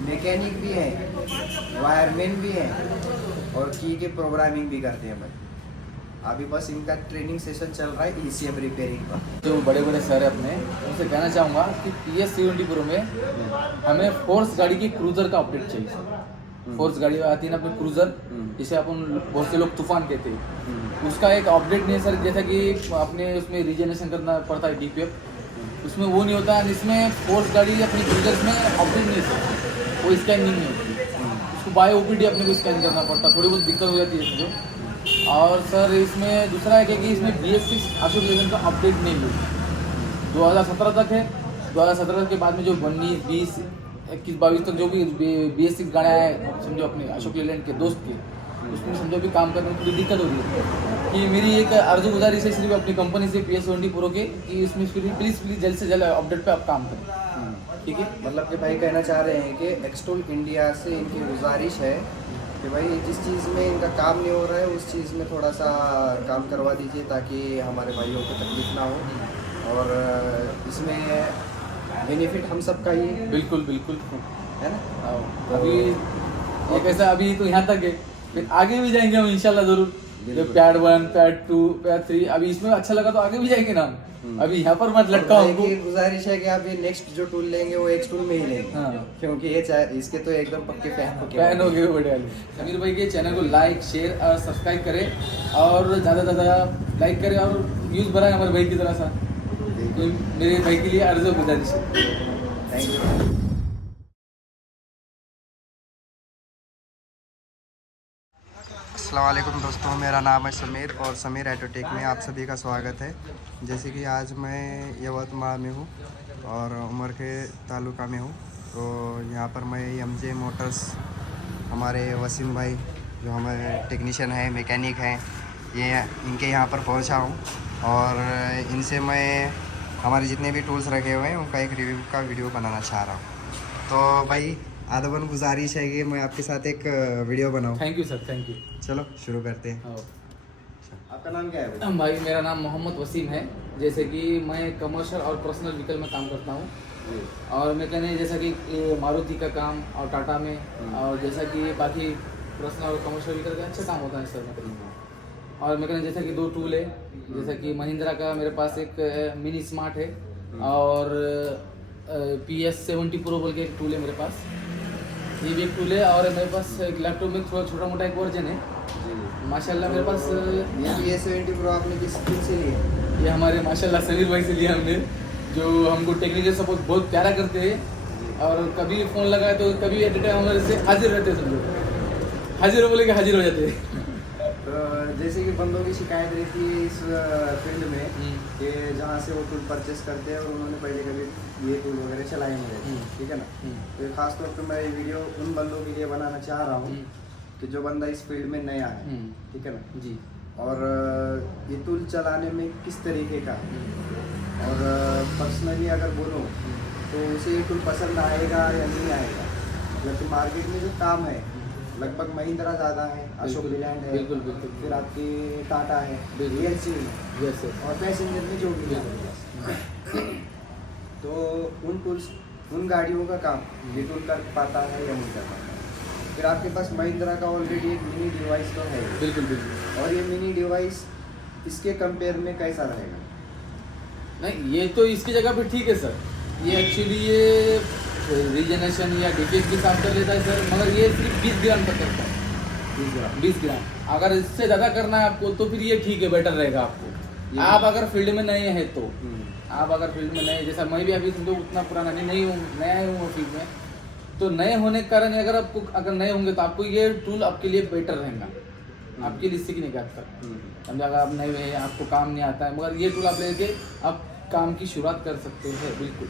Mechanic भी हैं, wireman भी हैं और की के प्रोग्रामिंग भी करते हैं भाई। अभी बस इनका ट्रेनिंग सेशन चल रहा है ईसीएम रिपेयरिंग का। जो बड़े बड़े सर है अपने, उनसे कहना चाहूँगा कि PS70 प्रो में हमें फोर्स गाड़ी की क्रूज़र का अपडेट चाहिए। फोर्स गाड़ी आती है ना अपनी क्रूज़र, जिसे अपन बहुत से लोग तूफान कहते हैं, उसका एक अपडेट नहीं है सर। जैसा कि अपने उसमें रीजनरेशन करना पड़ता है DPF, उसमें वो नहीं होता। इसमें फोर्स गाड़ी अपनी क्रूज़र में अपडेट नहीं है, वो स्कैनिंग नहीं होती, उसको बायो OPD अपने को स्कैन करना पड़ता, थोड़ी बहुत दिक्कत हो जाती है इसमें। और सर इसमें दूसरा है कि इसमें BS6 अशोक लेलैंड का अपडेट नहीं हुआ, 2017 तक है। 2017 के बाद में जो 19, 20, 21, 22 तक जो भी BS6 गाड़ियाँ हैं समझो अपने अशोक लेलैंड के दोस्त के, उसमें समझो भी काम करने में थोड़ी दिक्कत हो रही है। कि मेरी एक अर्ज़ गुजारिश है सिर्फ अपनी कंपनी से PS70 प्रो के, कि इसमें प्लीज़ जल्द से जल्द अपडेट पे आप काम करें, ठीक है। मतलब कि भाई कहना चाह रहे हैं कि एक्सटोल इंडिया से इनकी गुजारिश है कि भाई जिस चीज़ में इनका काम नहीं हो रहा है उस चीज़ में थोड़ा सा काम करवा दीजिए, ताकि हमारे भाइयों को तकलीफ ना हो। और इसमें बेनिफिट हम सब का ही है। बिल्कुल बिल्कुल है ना। अभी ये कैसा, अभी तो यहाँ तक है, फिर आगे भी जाएंगे हम इंशाल्लाह ज़रूर। जो पैड 1, पैड 2, पैड 3, अभी इसमें अच्छा लगा तो आगे भी जाएंगे ना हम। अभी यहाँ पर मत लटका हमको। गुजारिश है कि आप ये नेक्स्ट जो टूल लेंगे वो एक्स टूल में ही लेंगे। हाँ। क्योंकि ये इसके तो एकदम पक्के फैन हो गए बड़े वाले। समीर भाई के चैनल को लाइक, शेयर और सब्सक्राइब करें और ज़्यादा से ज़्यादा लाइक करें और व्यूज़ बढ़ाएं हमारे भाई की तरह सा। तो मेरे भाई के लिए अर्ज़ गुजारिश है। Thank you. अस्सलाम वालेकुम दोस्तों, मेरा नाम है समीर और समीर ऑटोटेक में आप सभी का स्वागत है। जैसे कि आज मैं यवतमाल में हूँ और उमर के तालुका में हूँ, तो यहाँ पर मैं MJ मोटर्स, हमारे वसीम भाई जो हमारे टेक्नीशियन हैं, मैकेनिक हैं, ये इनके यहाँ पर पहुँचा हूँ और इनसे मैं हमारे जितने भी टूल्स रखे हुए हैं उनका एक रिव्यू का वीडियो बनाना चाह रहा हूँ। तो भाई आदबन गुजारिश है कि मैं आपके साथ एक वीडियो बनाऊँ। Thank you sir, thank you. चलो शुरू करते हैं। आपका नाम क्या है भाई? भाई मेरा नाम मोहम्मद वसीम है। जैसे कि मैं कमर्शियल और पर्सनल व्हीकल में काम करता हूँ और मैं कहने जैसा कि मारुति का काम और टाटा में, और जैसा कि बाकी पर्सनल और कमर्शियल व्हीकल का अच्छा काम होता है सर मतलब। और मैं कहने जैसा कि 2 टूल है, जैसा कि महिंद्रा का मेरे पास एक मिनी स्मार्ट है और PS70 प्रो बोल के एक टूल है मेरे पास, ये भी एक टूल है। और मेरे पास एक लैपटॉप में थोड़ा छोटा मोटा एक वर्जन है माशाल्लाह मेरे पास। ये 70 प्रो आपने किस टूल से लिया? ये हमारे माशाल्लाह समीर भाई से लिया हमने, जो हमको टेक्निकल सपोर्ट बहुत प्यारा करते हैं और कभी फ़ोन लगाए तो कभी एट टाइम हमारे से हाजिर रहते हैं, समझो हाजिर हो बोले कि हाजिर हो जाते हैं। तो जैसे कि बंदों की शिकायत रहती है इस फील्ड में कि जहाँ से वो टूल परचेस करते हैं और उन्होंने पहले कभी ये टूल वगैरह चलाए नहीं रहते, ठीक है ना। तो खासतौर पर मैं ये वीडियो उन बंदों के लिए बनाना चाह रहा हूँ कि जो बंदा इस फील्ड में नया है, ठीक है ना जी, और ये टूल चलाने में किस तरीके का है, और पर्सनली अगर बोलूँ तो उसे ये टूल पसंद आएगा या नहीं आएगा। जबकि मार्केट में जो काम है लगभग महिंद्रा ज़्यादा है, अशोक लेलैंड है, बिल्कुल बिल्कुल, फिर आपकी टाटा है, रियल्सी है, यस सर, और पैसेंजर में जो भी है। तो उन टूल्स, उन गाड़ियों का काम ये टूल कर पाता है या नहीं कर पाता है। फिर आपके पास महिंद्रा का ऑलरेडी एक मिनी डिवाइस तो है, बिल्कुल बिल्कुल। और ये मिनी डिवाइस इसके कंपेयर में कैसा रहेगा? नहीं, ये तो इसकी जगह पे ठीक है सर। ये एक्चुअली ये रीजनरेशन या DPF भी काम कर लेता है सर, मगर ये सिर्फ 20 ग्राम तक करता है। 20 ग्राम अगर इससे ज़्यादा करना है आपको तो फिर ये ठीक है, बेटर रहेगा आपको। आप अगर फील्ड में नए हैं तो आप अगर फील्ड में नए, जैसा मैं भी अभी तुमको उतना पुराना नहीं हूँ, नया ही हूँ फील्ड में, तो नए होने के कारण अगर आपको अगर नए होंगे तो आपको ये टूल आपके लिए बेटर रहेगा, आपके लिए सीखने का सर। समझा, अगर आप नए हैं आपको काम नहीं आता है, मगर ये टूल आप लेके आप काम की शुरुआत कर सकते हैं बिल्कुल।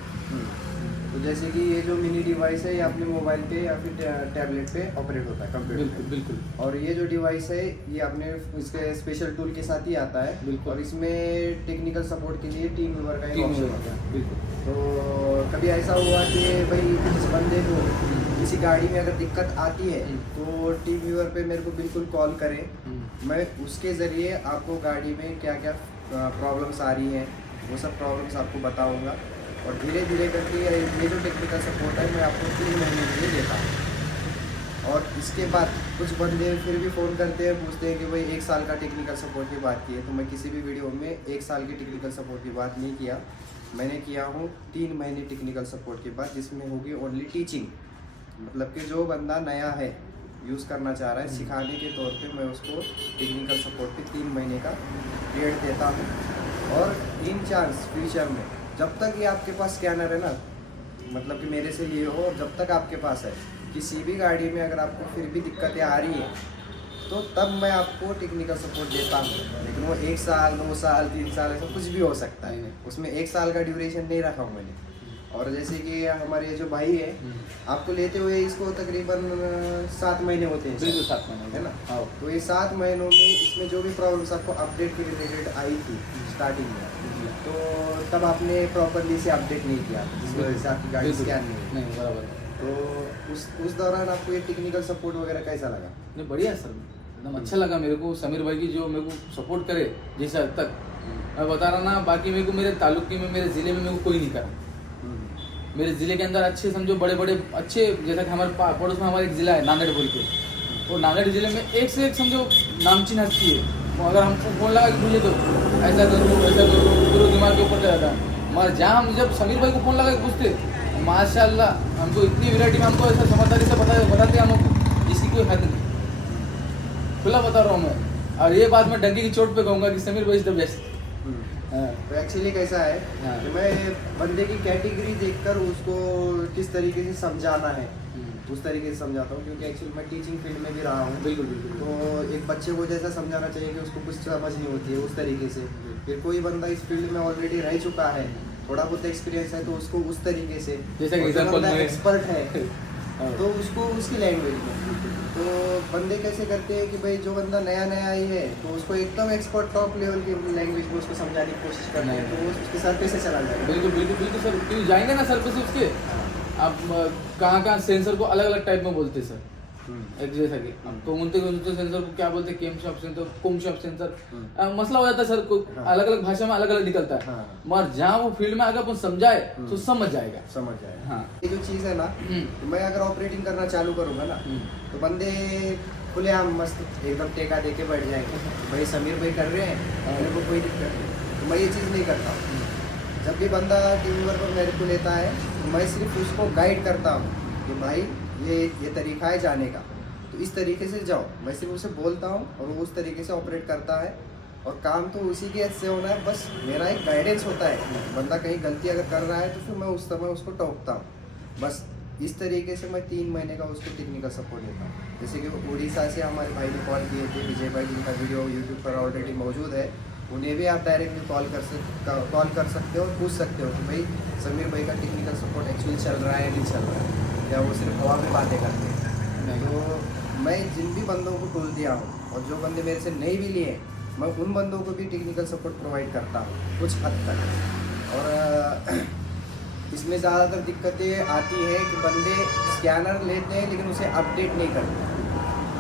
तो जैसे कि ये जो मिनी डिवाइस है ये अपने मोबाइल पे या फिर टैबलेट पे ऑपरेट होता है, कंप्यूटर बिल्कुल पे। बिल्कुल। और ये जो डिवाइस है ये अपने इसके स्पेशल टूल के साथ ही आता है, बिल्कुल। और इसमें टेक्निकल सपोर्ट के लिए टीम व्यूअर का एक टीम ऑप्शन होता है। बिल्कुल। तो कभी ऐसा हुआ कि भाई किसी बंदे को किसी गाड़ी में अगर दिक्कत आती है तो टीम व्यूअर पे मेरे को बिल्कुल कॉल करें, मैं उसके ज़रिए आपको गाड़ी में क्या क्या प्रॉब्लम्स आ रही हैं वो सब प्रॉब्लम्स आपको बताऊँगा। और धीरे धीरे करके ये जो टेक्निकल सपोर्ट है मैं आपको 3 महीने के लिए देता हूँ। और इसके बाद कुछ बंदे फिर भी फ़ोन करते हैं, पूछते हैं कि भाई 1 साल का टेक्निकल सपोर्ट की बात की है। तो मैं किसी भी वीडियो में 1 साल की टेक्निकल सपोर्ट की बात नहीं किया, मैंने किया हूँ 3 महीने टेक्निकल सपोर्ट की बात, जिसमें होगी ओनली टीचिंग। मतलब कि जो बंदा नया है, यूज़ करना चाह रहा है, सिखाने के तौर पे मैं उसको टेक्निकल सपोर्ट पे 3 महीने का पीरियड देता हूँ। और इन चांस फ्यूचर में जब तक ये आपके पास स्कैनर है ना, मतलब कि मेरे से लिए हो, और जब तक आपके पास है, किसी भी गाड़ी में अगर आपको फिर भी दिक्कतें आ रही हैं तो तब मैं आपको टेक्निकल सपोर्ट देता हूँ। लेकिन वो 1 साल 2 साल 3 साल ऐसा कुछ भी हो सकता है, उसमें 1 साल का ड्यूरेशन नहीं रखा हूँ मैंने। और जैसे कि हमारे जो भाई है, आपको लेते हुए इसको तकरीबन 7 महीने होते हैं, बिल्कुल 7 महीने है ना। हाँ। तो ये 7 महीनों में इसमें जो भी प्रॉब्लम्स आपको अपडेट के रिलेटेड आई थी स्टार्टिंग में, तो तब आपने प्रॉपरली से अपडेट नहीं किया, जिस वजह से आपकी गाड़ी स्कैन नहीं हुई। नहीं बराबर। तो उस दौरान आपको ये टेक्निकल सपोर्ट वगैरह कैसा लगा? नहीं बढ़िया है सर, एकदम अच्छा लगा मेरे को। समीर भाई की जो मेरे को सपोर्ट करे जिस हद तक, मैं बता रहा ना, बाकी मेरे को मेरे तालुके में, मेरे ज़िले में मेरे को कोई नहीं करा। मेरे ज़िले के अंदर अच्छे समझो बड़े बड़े अच्छे, जैसा कि हमारे पड़ोस में हमारा एक ज़िला है नांदेड़ बोल के, तो नांदेड़ ज़िले में एक से एक समझो नामचीन हस्ती है। तो अगर हमको फोन लगा कि मुझे तो ऐसा करो वैसा करो, पूरे दिमाग के ऊपर चलाता है। मगर जहाँ हम जब समीर भाई को फ़ोन लगा के पूछते, माशाल्लाह हमको इतनी वैरायटी में हमको ऐसा समझदारी से बताते हमको, जिसकी कोई हद नहीं। खुला बता रहा हूँ मैं, और ये बात मैं डंकी की चोट पे कहूँगा कि समीर भाई इज द बेस्ट। तो एक्चुअली कैसा है कि मैं बंदे की कैटेगरी देखकर उसको किस तरीके से समझाना है उस तरीके से समझाता हूँ, क्योंकि एक्चुअली मैं टीचिंग फील्ड में भी रहा हूँ। बिल्कुल बिल्कुल। तो एक बच्चे को जैसा समझाना चाहिए कि उसको कुछ समझ नहीं होती है, उस तरीके से। फिर कोई बंदा इस फील्ड में ऑलरेडी रह चुका है, थोड़ा बहुत एक्सपीरियंस है, तो उसको उस तरीके से, जैसे कि बंदा एक्सपर्ट है हाँ। तो उसको उसकी लैंग्वेज में। तो बंदे कैसे करते हैं कि भाई जो बंदा नया नया ही है तो उसको एकदम एक्सपर्ट टॉप लेवल की लैंग्वेज में उसको समझाने की कोशिश करते हैं, तो वो उसके सर पे से चला जाएगा। बिल्कुल बिल्कुल बिल्कुल सर, क्यों जाएंगे ना सर पे से उसके, आप कहाँ कहाँ सेंसर को अलग अलग टाइप में बोलते हैं सर, एक जैसा कि तो उनके सेंसर को क्या बोलते हैं, केम शॉप सेंसर, कोम शॉप सेंसर, मसला हो जाता है सर को, अलग अलग भाषा में अलग अलग निकलता है। मगर जहाँ वो फील्ड में अगर अपन समझाए तो समझ जाएगा। हाँ, ये जो चीज़ है ना, तो मैं अगर ऑपरेटिंग करना चालू करूँगा ना, तो बंदे खुलेआम मस्त एकदम टेका दे के बैठ जाएंगे, भाई समीर भाई कर रहे हैं, मेरे को कोई दिक्कत नहीं। तो मैं ये चीज़ नहीं करता हूँ। जब भी बंदा टीम वर्क पर मेरे को लेता है तो मैं सिर्फ उसको गाइड करता हूँ कि भाई ये तरीका है जाने का, तो इस तरीके से जाओ। मैं सिर्फ उसे बोलता हूँ और वो उस तरीके से ऑपरेट करता है, और काम तो उसी के से होना है। बस मेरा एक गाइडेंस होता है, बंदा कहीं गलती अगर कर रहा है तो फिर मैं उस समय उसको टोकता हूँ। बस इस तरीके से मैं 3 महीने का उसको टेक्निकल सपोर्ट देता हूँ। जैसे कि उड़ीसा से हमारे भाई ने कॉल किए थे, विजय भाई, जिनका वीडियो यूट्यूब पर ऑलरेडी मौजूद है, उन्हें भी आप डायरेक्टली कॉल कर सकते हो और पूछ सकते हो कि भाई समीर भाई का टेक्निकल सपोर्ट एक्चुअली चल रहा है नहीं चल रहा है, या वो सिर्फ हवा में बातें करते हैं। तो मैं जिन भी बंदों को टूल दिया हूँ, और जो बंदे मेरे से नहीं भी लिए, मैं उन बंदों को भी टेक्निकल सपोर्ट प्रोवाइड करता हूँ कुछ हद तक। और इसमें ज़्यादातर दिक्कतें आती है कि बंदे स्कैनर लेते हैं लेकिन उसे अपडेट नहीं करते।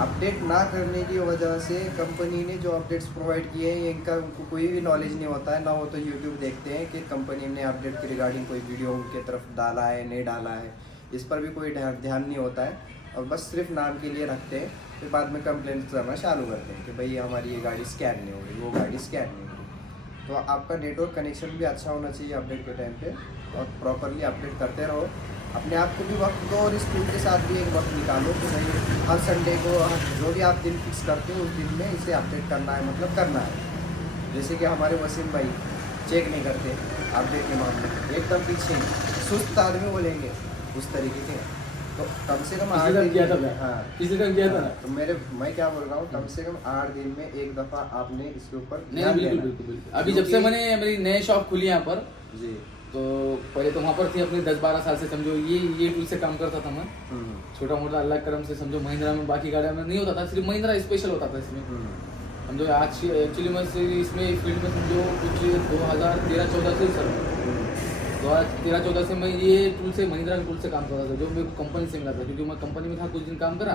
अपडेट ना करने की वजह से कंपनी ने जो अपडेट्स प्रोवाइड किए हैं, इनका उनको कोई भी नॉलेज नहीं होता है, ना वो तो यूट्यूब देखते हैं कि कंपनी ने अपडेट के रिगार्डिंग कोई वीडियो उनके तरफ डाला है नहीं डाला है, इस पर भी कोई ध्यान नहीं होता है, और बस सिर्फ नाम के लिए रखते हैं। फिर बाद में कंप्लेंट करना चालू करते हैं कि भाई हमारी ये गाड़ी स्कैन नहीं हो रही, वो गाड़ी स्कैन नहीं हो रही। तो आपका नेटवर्क कनेक्शन भी अच्छा होना चाहिए अपडेट के टाइम पे, और प्रॉपरली अपडेट करते रहो। अपने आप को भी वक्त दो, और स्कूल के साथ भी एक वक्त निकालो कि भाई हर संडे को जो भी आप दिन फिक्स करते हो उस दिन में इसे अपडेट करना है, मतलब करना है। जैसे कि हमारे वसीम भाई चेक नहीं करते अपडेट के मामले में, एकदम पीछे सुस्त आदमी बोलेंगे उस तरीके के। तो कम से कम 8 दिन किया था, हाँ किसी दिन किया था ना, तो मैं क्या बोल रहा हूँ, कम से कम 8 दिन में एक दफ़ा आपने इसके ऊपर नहीं बिल्कुल बिल्कुल बिल्कुल। अभी जब से मैंने मेरी नए शॉप खुली यहाँ पर जी, तो पहले तो वहाँ पर थी अपने 10-12 साल से, समझो ये टूल से काम करता था मैं, छोटा मोटा अल्लाह करम से समझो। महिंद्रा में बाकी गाड़ियों में नहीं होता था, सिर्फ महिंद्रा स्पेशल होता था इसमें। समझो आज एक्चुअली मैं इसमें फील्ड में समझो कुछ 2013-14 से सर 2013-14 से मैं ये टूल से, महिंद्रा के टूल से काम करता था, जो मेरे को कंपनी से मिला था, क्योंकि मैं कंपनी में था कुछ दिन काम करा,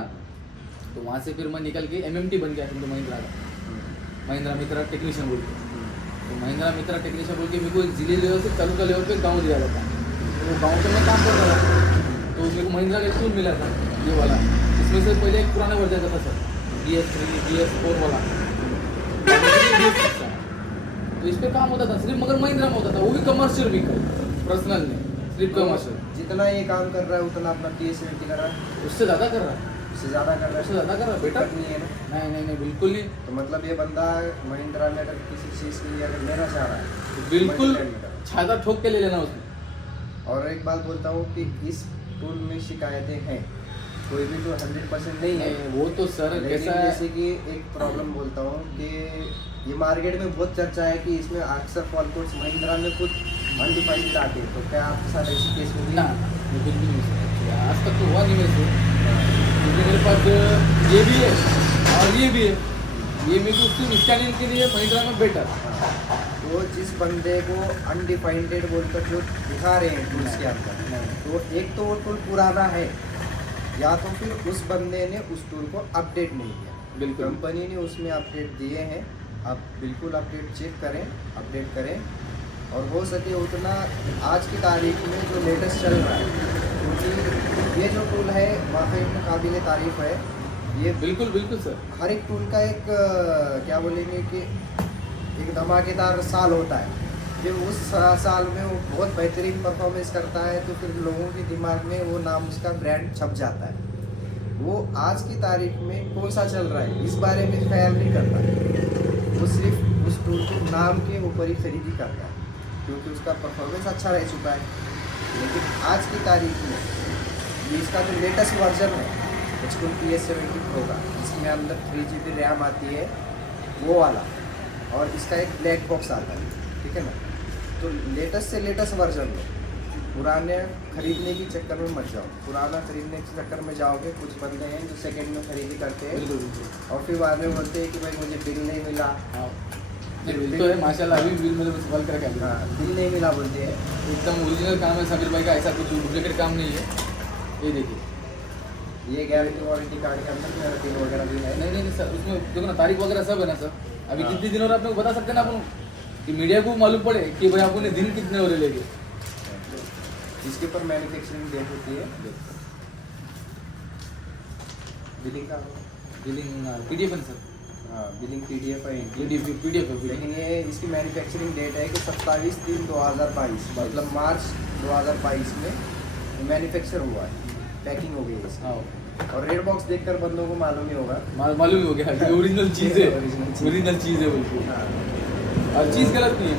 तो वहाँ से फिर मैं निकल के MMT बन गया समझो महिंद्रा का, महिंद्रा मित्रा टेक्नीशियन बोल के। तो महिंद्रा मित्रा टेक्नीशियन बोल के मेरे को एक जिले लेवल से तालुका लेवल पे गाँव दिया जाता है। वो गाँव में काम करता था, तो मेरे को महिंद्रा का एक टूल मिला था ये वाला। इसमें से पहले एक पुराना वर्जन था सर, DS3 DS4 वाला, DS6 था। तो इस पे काम होता था सिर्फ, मगर महिंद्रा में होता था, वो भी कमर्शियल व्हीकल, पर्सनल नहीं, सिर्फ कमर्शियल। जितना ये काम कर रहा है उतना अपना TS70 कर रहा है, उससे ज़्यादा कर रहा है, उससे ज़्यादा कर रहा है, उससे ज़्यादा कर रहा है बेटा। नहीं है ना। नहीं बिल्कुल नहीं। तो मतलब ये बंदा महिंद्रा में अगर किसी चीज़ के लिए अगर लेना चाह रहा है तो बिल्कुल महिंद्रा में। छाता ठोक के ले लेना उसमें। और एक बात बोलता हूँ कि इस टूल में शिकायतें हैं, कोई भी तो 100% नहीं है। नहीं, वो तो सर लेकिन कैसा है, जैसे कि एक प्रॉब्लम बोलता हूँ कि ये मार्केट में बहुत चर्चा है कि इसमें अक्सर फॉल कोड्स महिंद्रा में कुछ अनडिफाइंड आते हैं, तो क्या आपके साथ ऐसी केस में ना बिल्कुल भी नहीं सर, आज तक तो हुआ नहीं मेरे से, क्योंकि मेरे पास ये भी है और ये भी है, ये मेरे को सिर्फ स्कैनिंग के लिए महिंद्रा में बेटर। तो जिस बंदे को अनडिफाइंडेड बोलकर जो दिखा रहे हैं टूल्स के अंदर, तो एक तो वो टूल पुराना है, या तो फिर उस बंदे ने उस टूल को अपडेट नहीं किया। बिल्कुल। कंपनी ने उसमें अपडेट दिए हैं, आप बिल्कुल अपडेट चेक करें, अपडेट करें, और हो सके उतना आज की तारीख में जो लेटेस्ट चल रहा है, क्योंकि ये जो टूल है वाकई में काबिल तारीफ है। ये बिल्कुल सर, हर एक टूल का एक क्या बोलेंगे कि एक धमाकेदार साल होता है, जब उस साल में वो बहुत बेहतरीन परफॉर्मेंस करता है तो फिर लोगों के दिमाग में वो नाम, उसका ब्रांड छप जाता है। वो आज की तारीख में कौन सा चल रहा है इस बारे में ख्याल नहीं करता, वो सिर्फ उस टूल के नाम के ऊपर ही खरीदी करता है, क्योंकि उसका परफॉर्मेंस अच्छा रह चुका है। लेकिन आज की तारीख में ये इसका जो लेटेस्ट वर्जन है HTOOL PS70 Pro का, इसमें अंदर 3GB रैम आती है वो वाला, और इसका एक ब्लैक बॉक्स आता है, ठीक है ना। तो लेटेस्ट से लेटेस्ट वर्जन लो, पुराने खरीदने के चक्कर में मत जाओ। पुराना खरीदने के चक्कर में जाओगे, कुछ बंदे हैं जो सेकंड में खरीदी करते हैं और फिर बाद में बोलते हैं कि भाई मुझे बिल नहीं मिला। बिल तो है माशाल्लाह, अभी बिल मेरे को सवाल करके हाँ, बिल नहीं मिला बोलते हैं। एकदम ओरिजिनल काम है समीर भाई का, ऐसा कुछ डुप्लीकेट काम नहीं है। ये देखिए, ये गारंटी वारंटी कार्ड के अंदर मेरा बिल वगैरह भी है। नहीं सर, उसमें देखो ना तारीख वगैरह सब है ना सर। अभी हाँ। कितने दिन हो रहे आपने बता सकते हैं ना अपन, कि मीडिया को मालूम पड़े कि भाई आपने दिन कितने हो रहे लेके। इसके ऊपर मैन्युफैक्चरिंग डेट होती है, बिलिंग का बिलिंग PDF है ना सर, हाँ बिलिंग PDF है इनकी। PDF है। लेकिन ये इसकी मैन्युफैक्चरिंग डेट है कि 27/3/2022, मतलब मार्च 2022 में मैन्युफैक्चर हुआ है, पैकिंग हो गई है इसकी। हाँ, और रेड बॉक्स देखकर बंदों को मालूम ही होगा। मालूम ही हो गया कि ओरिजिनल चीज़ है, Original ओरिजिनल चीज़ है बिल्कुल। हाँ, और चीज़ गलत नहीं है,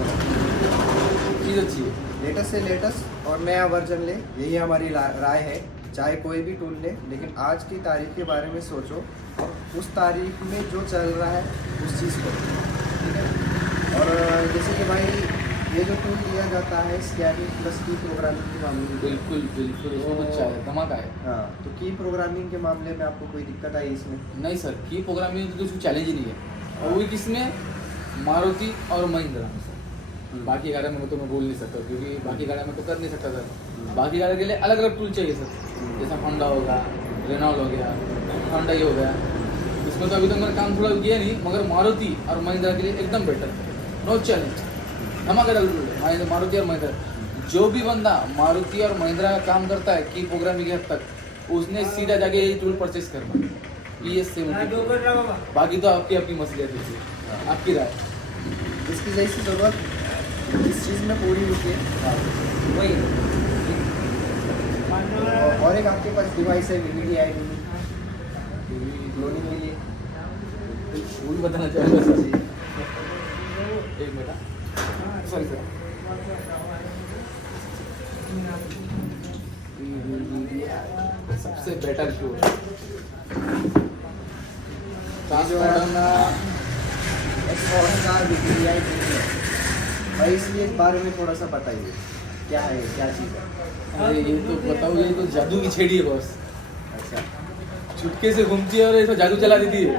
चीज़ अच्छी है। लेटेस्ट से लेटेस्ट और नया वर्जन ले, यही हमारी राय है। चाहे कोई भी टूल ले, लेकिन आज की तारीख के बारे में सोचो और उस तारीख में जो चल रहा है उस चीज़ को, ठीक है। और जैसे कि भाई ये जो टूल दिया जाता है स्कैनिंग प्लस की प्रोग्रामिंग के मामले में, बिल्कुल इसमें कुछ है, धमाका है। हाँ, तो की प्रोग्रामिंग के मामले में आपको कोई दिक्कत आई इसमें? नहीं सर, की प्रोग्रामिंग तो कुछ चैलेंज ही नहीं है, और वो किसमें, मारुति और महिंद्रा में सर। बाकी गाड़ी में तो मैं बोल नहीं सकता, क्योंकि बाकी गाड़ी में तो कर नहीं सकता सर। बाकी गाड़ी के लिए अलग अलग टूल चाहिए सर, जैसा होंडा होगा, रेनॉल्ट हो गया, होंडा ही हो गया। इसमें तो अभी तक मैंने काम थोड़ा किया नहीं, मगर मारुति और महिंद्रा के लिए एकदम बेटर, नो चैलेंज, धमाकेदार टूल है मारुति और महिंद्रा। जो भी बंदा मारुति और महिंद्रा का काम करता है की प्रोग्रामिंग के हद तक, उसने सीधा जाके यही टूल परचेज करना, PS70। बाकी तो आपकी अपनी मसलियत है, आपकी राय। इसकी जैसी ज़रूरत इस चीज़ में पूरी होती है वही। और एक आपके पास डिवाइस है VVDI क्लोनिंग के लिए, वो भी बताना चाहूँगा सर जी, एक मिनट, सॉरी सर। सबसे बेटर टूल जो है अपना Xbox का VVDI नहीं है भाई, इसलिए इस बारे में थोड़ा सा बताइए क्या है, क्या चीज़ है? अरे ये तो बताओ, ये तो जादू की छेड़ी है बॉस। अच्छा, छुटके से घूमती है और ऐसा जादू चला देती है।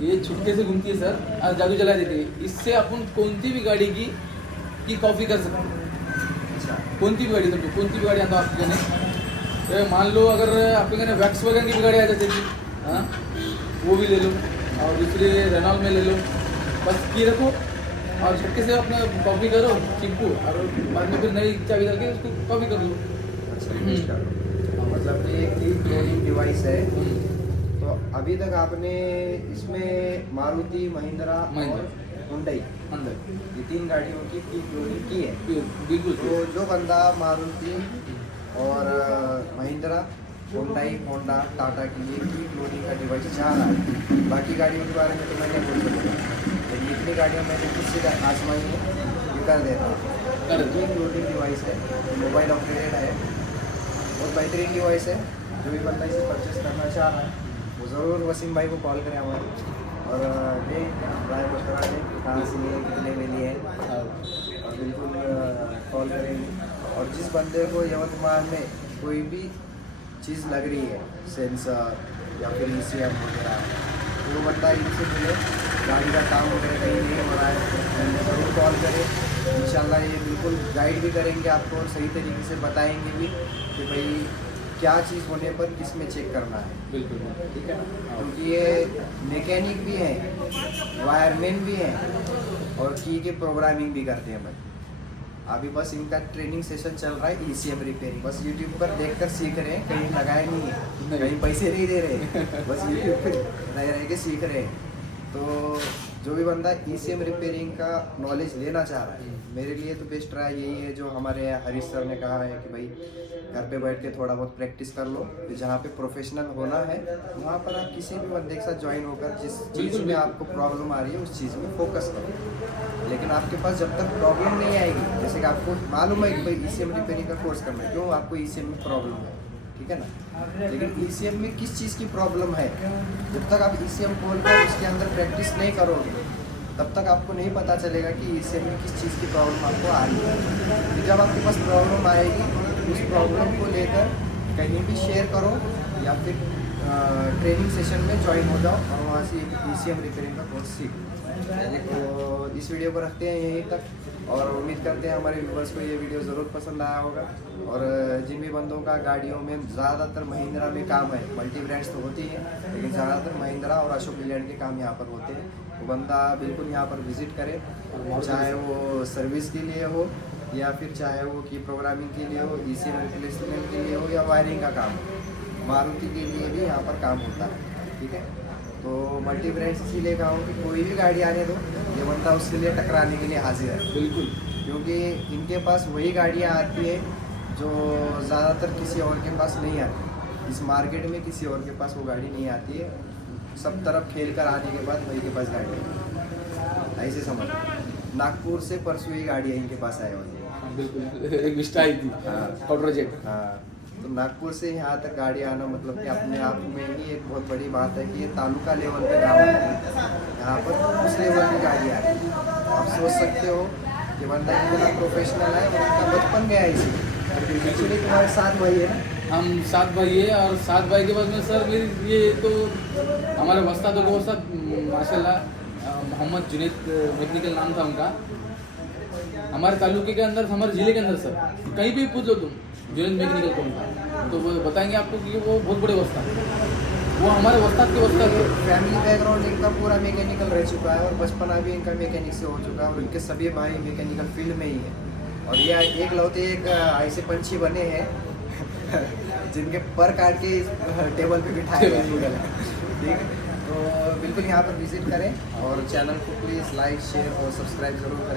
ये छुटके से घूमती है सर और जादू चला देती है। इससे अपन कोणती भी गाड़ी की कॉपी कर सकते हैं। अच्छा, कोणती भी गाड़ी समझो, कोणती भी गाड़ी आता आपके कहने, मान लो अगर आपके कहने वैक्स वगैरह की भी गाड़ी आ जाती थी, हाँ वो भी ले लो, और दूसरी रेनॉल्ट में ले लो, बस की रखो और झटके से अपना कॉपी करो चिपको और बाद में फिर नई चाबी डाल के उसको कॉपी कर लो। अच्छा यूज कर लो। मतलब ये की क्लोनिंग डिवाइस है। तो अभी तक आपने इसमें मारुति, महिंद्रा और हुंडई अंदर ये 3 गाड़ियों की क्लोनिंग की है। बिल्कुल। तो जो बंदा मारुति और महिंद्रा, हुंडई, होंडा, टाटा की ये की क्लोनिंग का डिवाइस चाह रहा है, बाकी गाड़ियों के बारे में तो मैं नहीं बोल सकता, लेकिन इतनी गाड़ियाँ मैंने खुद से आजमाई है, ये कर देता हूँ। ये क्लोनिंग डिवाइस है, मोबाइल ऑपरेटेड है, बहुत बेहतरीन डिवाइस है। जो भी बंदा इसे परचेस करना चाह रहा है वो ज़रूर वसीम भाई को कॉल करें हमारे, और ये राय मशवरा दें कि कहाँ से लिए, कितने में लिए हैं, और बिल्कुल कॉल करेंगे। और जिस बंदे को यवतमाल में कोई भी चीज़ लग रही है, सेंसर या फिर ECM वगैरह, तो वो बंदा इनसे मिले, गाड़ी का काम वगैरह कहीं नहीं हो रहा है, ज़रूर कॉल करें। इंशाल्लाह ये बिल्कुल गाइड भी करेंगे आपको और सही तरीके से बताएंगे भी कि भाई क्या चीज़ होने पर किस में चेक करना है। बिल्कुल ठीक है, क्योंकि ये मैकेनिक भी हैं, वायरमैन भी हैं और की के प्रोग्रामिंग भी करते हैं भाई। अभी बस इनका ट्रेनिंग सेशन चल रहा है ECM रिपेयरिंग, बस यूट्यूब पर देखकर सीख रहे हैं, कहीं लगाए नहीं है, कहीं पैसे नहीं दे रहे, बस यूट्यूब पर रह के सीख रहे हैं। तो जो भी बंदा ECM रिपेयरिंग का नॉलेज लेना चाह रहा है, मेरे लिए तो बेस्ट राय यही है जो हमारे हरीश सर ने कहा है कि भाई घर पे बैठ के थोड़ा बहुत प्रैक्टिस कर लो, फिर जहाँ पे प्रोफेशनल होना है वहाँ पर आप किसी भी बंदे के साथ ज्वाइन होकर जिस चीज़ में आपको प्रॉब्लम आ रही है उस चीज़ में फोकस करो। लेकिन आपके पास जब तक प्रॉब्लम नहीं आएगी, जैसे कि आपको मालूम है कि भाई ECM रिपेयरिंग का कोर्स करना है, क्यों आपको ECM में प्रॉब्लम है, ठीक है ना, लेकिन ECM में किस चीज़ की प्रॉब्लम है, जब तक आप ECM खोल कर उसके अंदर प्रैक्टिस नहीं करोगे तब तक आपको नहीं पता चलेगा कि ECM में किस चीज़ की प्रॉब्लम आपको आ रही है। फिर जब आपके पास प्रॉब्लम आएगी उस प्रॉब्लम को लेकर कहीं भी शेयर करो या फिर ट्रेनिंग सेशन में ज्वाइन हो जाओ और वहाँ से ECM रिपेयरिंग का कोर्स सीखो। तो इस वीडियो को रखते हैं यहीं तक और उम्मीद करते हैं हमारे व्यूवर्स को ये वीडियो ज़रूर पसंद आया होगा। और जिन भी बंदों का गाड़ियों में ज़्यादातर महिंद्रा में काम है, मल्टी ब्रांड्स तो होती है लेकिन ज़्यादातर महिंद्रा और अशोक लीलैंड के काम यहाँ पर होते हैं, वो बंदा बिल्कुल यहाँ पर विज़िट करे, चाहे वो सर्विस के लिए हो या फिर चाहे वो की प्रोग्रामिंग के लिए हो, ECM रिप्लेसमेंट के लिए हो या वायरिंग का काम हो, मारुति के लिए भी यहाँ पर काम होता है। ठीक है, तो मल्टी ब्रांड्स इसीलिए कहा हूँ कि कोई भी गाड़ी आने दो, ये बंदा उसके लिए टकराने के लिए हाजिर है। बिल्कुल, क्योंकि इनके पास वही गाड़ियाँ आती है जो ज़्यादातर किसी और के पास नहीं आती, इस मार्केट में किसी और के पास वो गाड़ी नहीं आती है। सब तरफ खेल कर आने के बाद वही के पास गाड़ी है, ऐसे समझ। नागपुर से परसों ही गाड़ियाँ इनके पास आए हुई है। बिल्कुल एक विस्टा आई थी, प्रोजेक्ट। हाँ, तो नागपुर से यहाँ तक गाड़ी आना मतलब कि अपने आप में ही एक बहुत बड़ी बात है कि ये तालुका लेवल पे गाँव है, यहाँ पर उस लेवल की गाड़ी आ रही है। आप सोच सकते हो कि बंदा कितना प्रोफेशनल है, उनका बचपन गया इसी। एक्चुअली तुम्हारे साथ वही है ना? हम 7 भाई है और 7 भाई के बाद में सर मेरी ये तो हमारे वस्तादों को सब माशाल्लाह मोहम्मद जुनैद मैकेनिकल नाम था उनका, हमारे तालुके के अंदर, हमारे ज़िले के अंदर सर कहीं भी पूछ लो तुम जुनैद मैकेनिकल कौन था तो वो बताएंगे आपको कि वो बहुत बड़े वस्ताद, वो हमारे वस्ताद के वस्ताद थे। फैमिली बैकग्राउंड इनका पूरा मैकेनिकल रह चुका है और बचपना भी इनका मैकेनिक से हो चुका है और इनके सभी भाई मैकेनिकल फील्ड में ही है। और ये एक लौते एक ऐसे पंछी बने हैं जिनके पर काट के टेबल पे बिठाए गए हैं। ठीक है, तो बिल्कुल यहाँ पर विजिट करें और चैनल को प्लीज़ लाइक, शेयर और सब्सक्राइब ज़रूर करें।